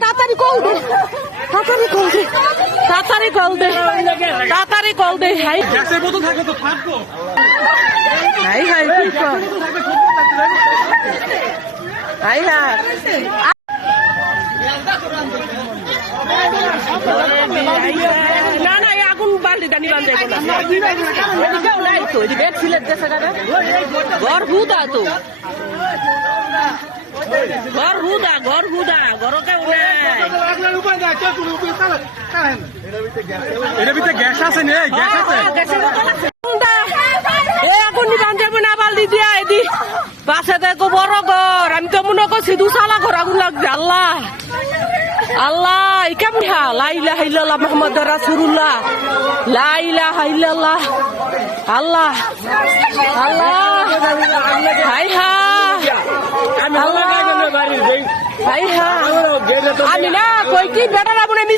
তাড়াতাড়ি কল দে, তাড়াতাড়ি কল দে, তাড়াতাড়ি কল দে, তাড়াতাড়ি কল দে। হাই হাই হাই কি কর, হাই হাই না না এই আগুন বালতি দানি বান্ধে এদিকেও নাই তো, এদিকে ছিলের দেশে ঘর হুদা তো, ঘর হুদা, ঘর হুদা, ঘর কেউ নাই। এটার ভিতরে গ্যাস আছে নে, গ্যাস আছে। আগুন নিবান যাবে না বালতি দিয়া এদি পাশে দেখো বড় ঘর, আমি তো মনে করছি দুসালা ঘর আগুন লাগছে। আল্লাহ আল্লাহ ই কেমন হা লা ইলাহা ইল্লাল্লাহ মুহাম্মাদুর রাসূলুল্লাহ, লা ইলাহা ইল্লাল্লাহ। আল্লাহ আল্লাহ হাই হা হাই হা আমি না কই কি বেটা